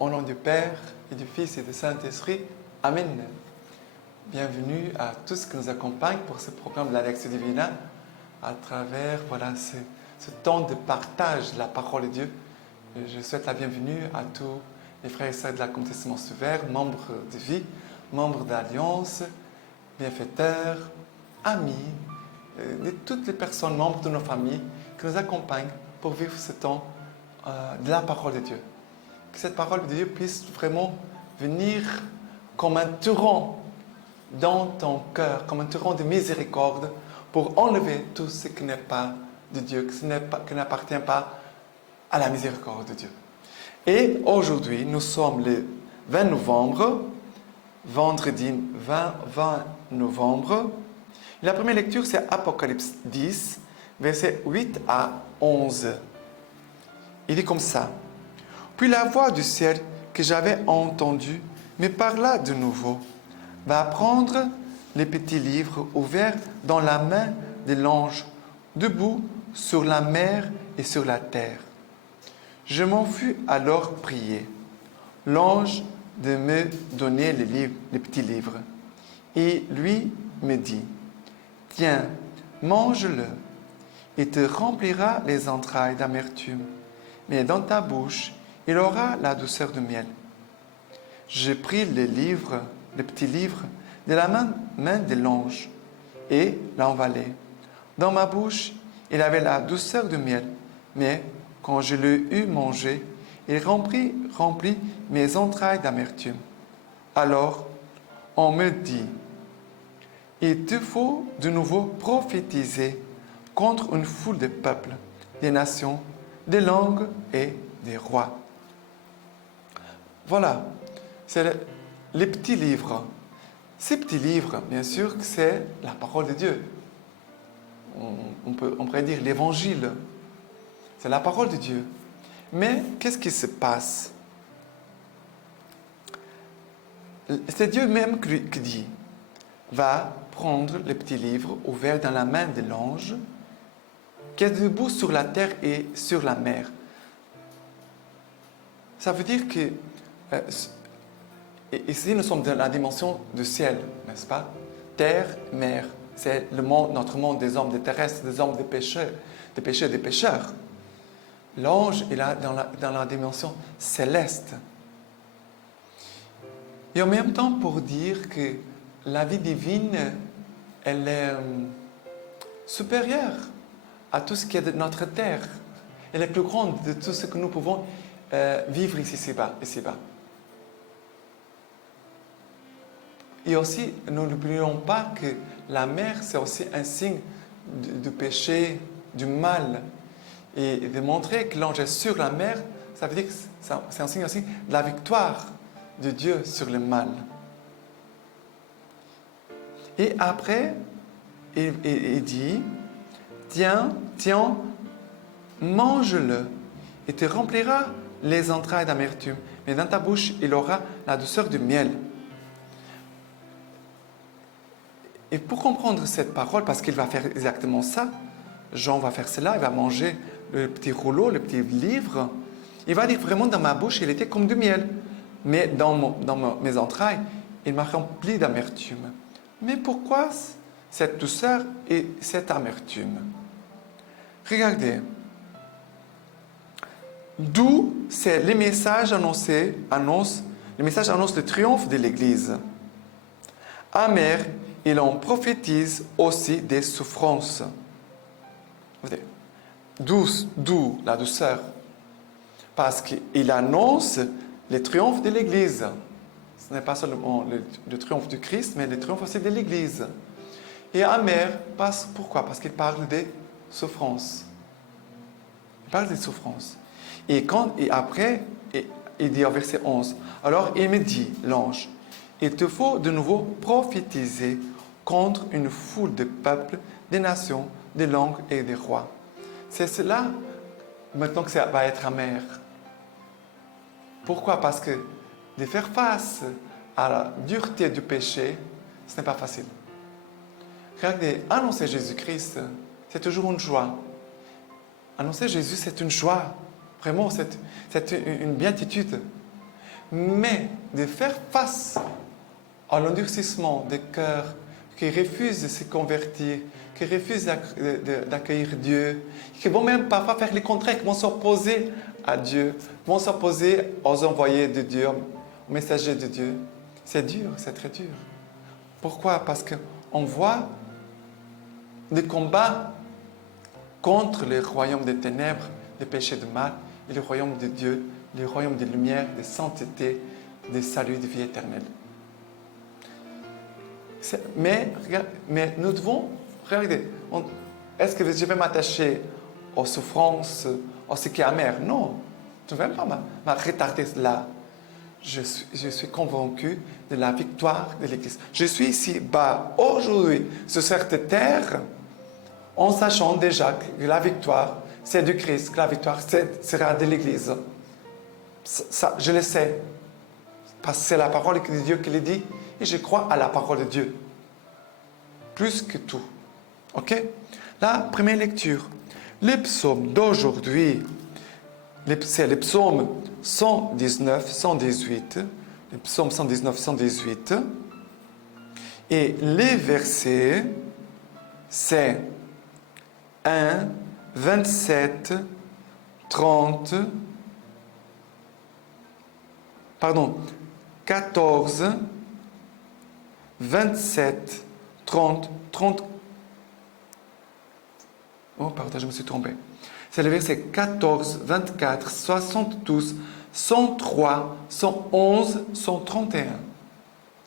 Au nom du Père, et du Fils et du Saint-Esprit. Amen. Bienvenue à tous qui nous accompagnent pour ce programme de la Lectio Divina à travers ce temps de partage de la parole de Dieu. Et je souhaite la bienvenue à tous les frères et sœurs de la Communauté Semence Ouverte, membres de vie, membres d'Alliance, bienfaiteurs, amis, de toutes les personnes membres de nos familles qui nous accompagnent pour vivre ce temps de la parole de Dieu. Que cette parole de Dieu puisse vraiment venir comme un torrent dans ton cœur, comme un torrent de miséricorde pour enlever tout ce qui n'est pas de Dieu, qui n'appartient pas à la miséricorde de Dieu. Et aujourd'hui, nous sommes le 20 novembre, vendredi 20 novembre. La première lecture, c'est Apocalypse 10, versets 8 à 11. Il dit comme ça. Puis la voix du ciel que j'avais entendue me parla de nouveau. Va prendre les petits livres ouverts dans la main de l'ange, debout sur la mer et sur la terre. Je m'en fus alors prier l'ange de me donner les petits livres. Et lui me dit, tiens, mange-le, et te remplira les entrailles d'amertume, mais dans ta bouche, il aura la douceur du miel. Je pris le petit livre de la main de l'ange et l'envalai. Dans ma bouche, il avait la douceur du miel, mais quand je l'ai eu mangé, il remplit mes entrailles d'amertume. Alors, on me dit, il te faut de nouveau prophétiser contre une foule de peuples, des nations, des langues et des rois. Voilà, c'est les petits livres. Ces petits livres, bien sûr, c'est la parole de Dieu. On pourrait dire l'évangile. C'est la parole de Dieu. Mais qu'est-ce qui se passe? C'est Dieu même qui dit, va prendre les petits livres ouverts dans la main de l'ange qui est debout sur la terre et sur la mer. Ça veut dire que ici, nous sommes dans la dimension du ciel, n'est-ce pas? Terre, mer, c'est le monde, notre monde des hommes, des terrestres, des hommes, des pécheurs, des pécheurs. L'ange est là dans la dimension céleste. Et en même temps, pour dire que la vie divine, elle est supérieure à tout ce qui est de notre terre. Elle est plus grande de tout ce que nous pouvons vivre ici-bas. Et aussi, nous n'oublions pas que la mer, c'est aussi un signe du péché, du mal. Et de montrer que l'ange est sur la mer, ça veut dire que c'est un signe aussi de la victoire de Dieu sur le mal. Et après, il dit, tiens, mange-le, et te remplira les entrailles d'amertume, mais dans ta bouche, il aura la douceur du miel. Et pour comprendre cette parole, parce qu'il va faire exactement ça, Jean va faire cela, il va manger le petit rouleau, le petit livre, il va dire vraiment dans ma bouche, il était comme du miel, mais dans mes entrailles, il m'a rempli d'amertume. Mais pourquoi cette douceur et cette amertume? Regardez. D'où c'est les messages annoncent le triomphe de l'Église. Amer, il en prophétise aussi des souffrances. D'où la douceur? Parce qu'il annonce le triomphe de l'Église. Ce n'est pas seulement le triomphe du Christ, mais le triomphe aussi de l'Église. Et amer, pourquoi? Parce qu'il parle des souffrances. Il parle des souffrances. Et après, il dit au verset 11, alors il me dit, l'ange, il te faut de nouveau prophétiser contre une foule de peuples, des nations, des langues et des rois. C'est cela, maintenant que ça va être amer. Pourquoi? Parce que de faire face à la dureté du péché, ce n'est pas facile. Regardez, annoncer Jésus-Christ, c'est toujours une joie. Annoncer Jésus, c'est une joie. Vraiment, c'est une béatitude. mais de faire face à l'endurcissement des cœurs qui refusent de se convertir, qui refusent d'accueillir Dieu, qui vont même parfois faire les contraires, qui vont s'opposer à Dieu, vont s'opposer aux envoyés de Dieu, aux messagers de Dieu. C'est dur, c'est très dur. Pourquoi? Parce qu'on voit des combats contre le royaume des ténèbres, des péchés de mal, et le royaume de Dieu, le royaume de lumière, de sainteté, de salut, de vie éternelle. Mais nous devons regarder. Est-ce que je vais m'attacher aux souffrances, à ce qui est amer? Non, je ne vais pas me retarder là. Je suis convaincu de la victoire de l'Église. Je suis ici-bas aujourd'hui sur cette terre en sachant déjà que la victoire, c'est du Christ, que la victoire sera de l'Église. Ça, je le sais. Parce que c'est la parole de Dieu qui le dit et je crois à la parole de Dieu. Plus que tout. Ok? La première lecture. Le psaume d'aujourd'hui, c'est le psaume 119, 118. Le psaume 119, 118. Et les versets, c'est 1, 27, 30, 14, 27, 30. Oh, pardon, je me suis trompé. C'est le verset 14, 24, 72, 103, 111, 131.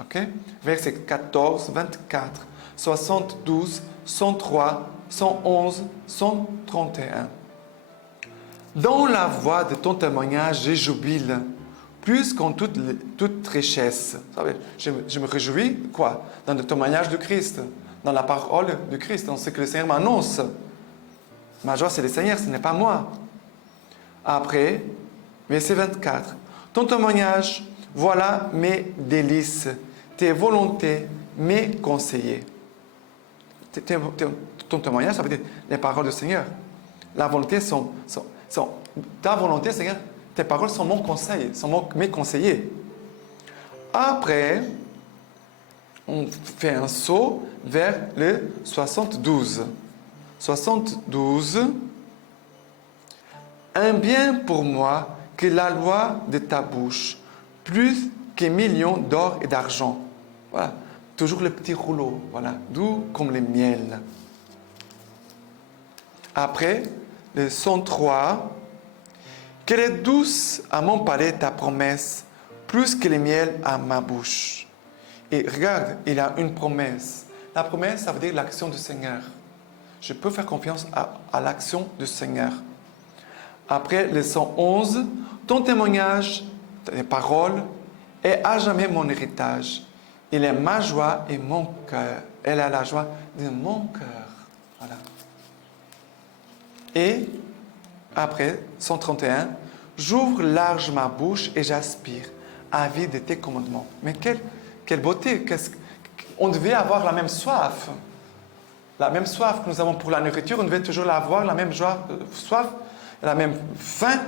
Ok? Verset 14, 24, 72, 103, 111, 131. Dans la voix de ton témoignage, je jubile, plus qu'en toute richesse. Je me réjouis, quoi? Dans le témoignage de Christ, dans la parole de Christ, dans ce que le Seigneur m'annonce. Ma joie, c'est le Seigneur, ce n'est pas moi. Après, verset 24. Ton témoignage, voilà mes délices, tes volontés, mes conseillers. Ton témoignage, ça veut dire les paroles du Seigneur. La volonté ta volonté, Seigneur, tes paroles sont mon conseil, sont mes conseillers. Après, on fait un saut vers le 72. 72. Un bien pour moi que la loi de ta bouche, plus qu'un million d'or et d'argent. Voilà. Toujours le petit rouleau, voilà, doux comme le miel. Après, le 103. Qu'elle est douce à mon palais ta promesse, plus que le miel à ma bouche. Et regarde, il y a une promesse. La promesse, ça veut dire l'action du Seigneur. Je peux faire confiance à l'action du Seigneur. Après, le 111, ton témoignage, tes paroles, est à jamais mon héritage. Il est ma joie et mon cœur. Elle a la joie de mon cœur. Voilà. Et après, 131, j'ouvre large ma bouche et j'aspire à vie de tes commandements. Mais quelle beauté! On devait avoir la même soif. La même soif que nous avons pour la nourriture, on devait toujours avoir la même soif, la même faim.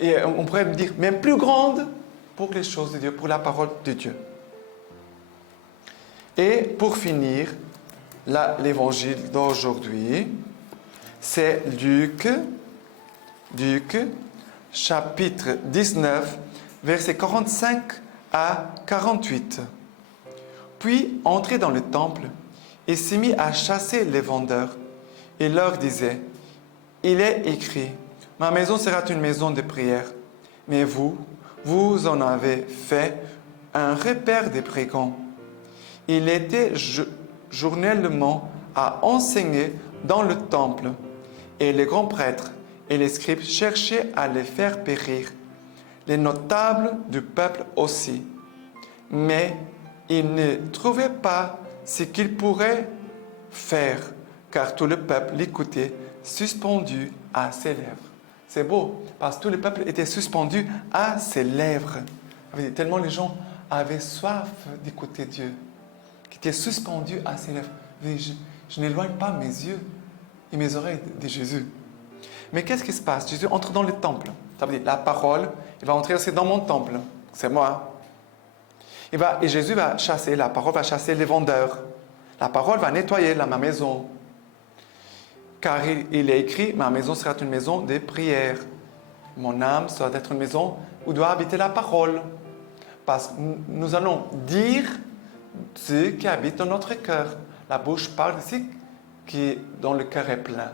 Et on pourrait me dire, même plus grande pour les choses de Dieu, pour la parole de Dieu. Et pour finir, l'évangile d'aujourd'hui, c'est Luc, chapitre 19, versets 45 à 48. Puis, entré dans le temple, il s'est mis à chasser les vendeurs et leur disait, « Il est écrit, ma maison sera une maison de prière, mais vous en avez fait un repère des brigands. » Il était journellement à enseigner dans le temple, et les grands prêtres et les scribes cherchaient à les faire périr, les notables du peuple aussi. Mais ils ne trouvaient pas ce qu'ils pourraient faire, car tout le peuple l'écoutait, suspendu à ses lèvres. C'est beau, parce que tout le peuple était suspendu à ses lèvres. Tellement les gens avaient soif d'écouter Dieu, qui étaient suspendus à ses lèvres. Je n'éloigne pas mes yeux et mes oreilles de Jésus. Mais qu'est-ce qui se passe? Jésus entre dans le temple. Ça veut dire la parole, il va entrer aussi dans mon temple. C'est moi. Et Jésus va chasser, la parole va chasser les vendeurs. La parole va nettoyer ma maison. Car il est écrit, ma maison sera une maison de prière. Mon âme doit être une maison où doit habiter la parole. Parce que nous allons dire ce qui habite dans notre cœur. La bouche parle de ce qui dont le cœur est plein.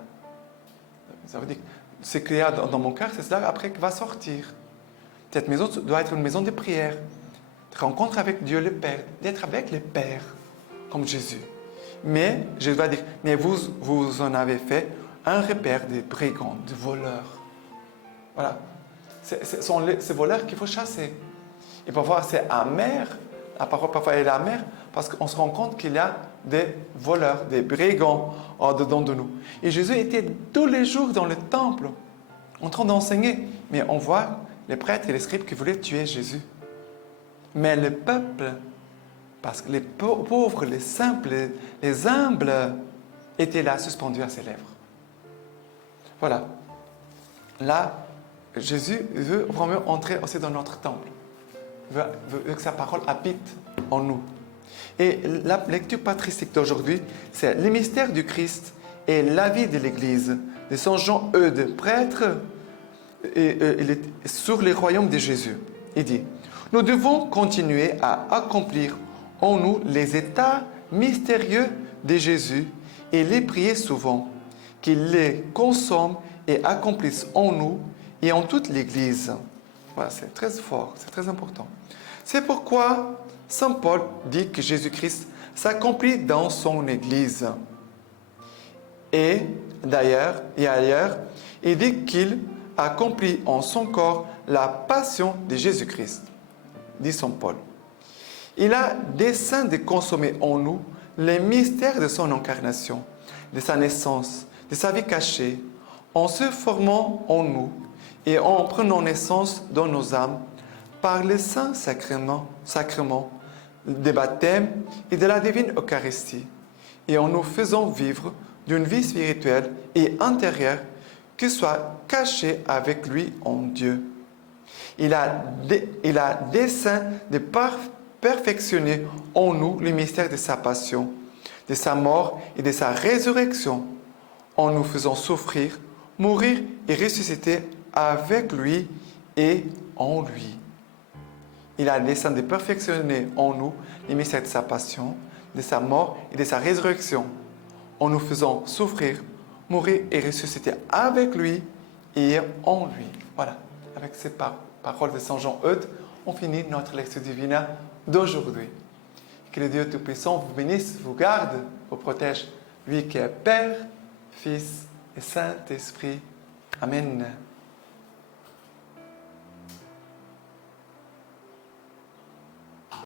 Ça veut dire que ce qu'il y a dans mon cœur, c'est cela après qui va sortir. Cette maison doit être une maison de prière. De rencontre avec Dieu le Père, d'être avec le Père, comme Jésus. Mais, je vais dire, mais vous en avez fait un repère des brigands, de voleurs. Voilà. Ce sont ces voleurs qu'il faut chasser. Et parfois, c'est amer. La parole, parfois, elle est amère parce qu'on se rend compte qu'il y a des voleurs, des brigands dedans de nous. Et Jésus était tous les jours dans le temple, en train d'enseigner. Mais on voit les prêtres et les scribes qui voulaient tuer Jésus. Mais le peuple, parce que les pauvres, les simples, les humbles étaient là, suspendus à ses lèvres. Voilà. Là, Jésus veut vraiment entrer aussi dans notre temple. Veut que sa parole habite en nous. Et la lecture patristique d'aujourd'hui, c'est le mystère du Christ et la vie de l'Église, de Saint Jean Eudes, prêtre sur les royaumes de Jésus. Il dit, nous devons continuer à accomplir en nous les états mystérieux de Jésus et les prier souvent, qu'il les consomme et accomplisse en nous et en toute l'Église. Voilà, c'est très fort, c'est très important. C'est pourquoi Saint Paul dit que Jésus-Christ s'accomplit dans son Église. Et d'ailleurs, et ailleurs, il dit qu'il accomplit en son corps la passion de Jésus-Christ, dit Saint Paul. Il a dessein de consommer en nous les mystères de son incarnation, de sa naissance, de sa vie cachée, en se formant en nous et en prenant naissance dans nos âmes par les saints sacrements des baptêmes et de la divine Eucharistie, et en nous faisant vivre d'une vie spirituelle et intérieure qui soit cachée avec lui en Dieu. Il a dessein de perfectionner en nous le mystère de sa passion, de sa mort et de sa résurrection, en nous faisant souffrir, mourir et ressusciter avec lui et en lui. Il a le dessein de perfectionner en nous les mystères de sa passion, de sa mort et de sa résurrection, en nous faisant souffrir, mourir et ressusciter avec lui et en lui. Voilà, avec ces paroles de Saint Jean Eudes, on finit notre lecture divine d'aujourd'hui. Que le Dieu Tout-Puissant vous bénisse, vous garde, vous protège, lui qui est Père, Fils et Saint-Esprit. Amen.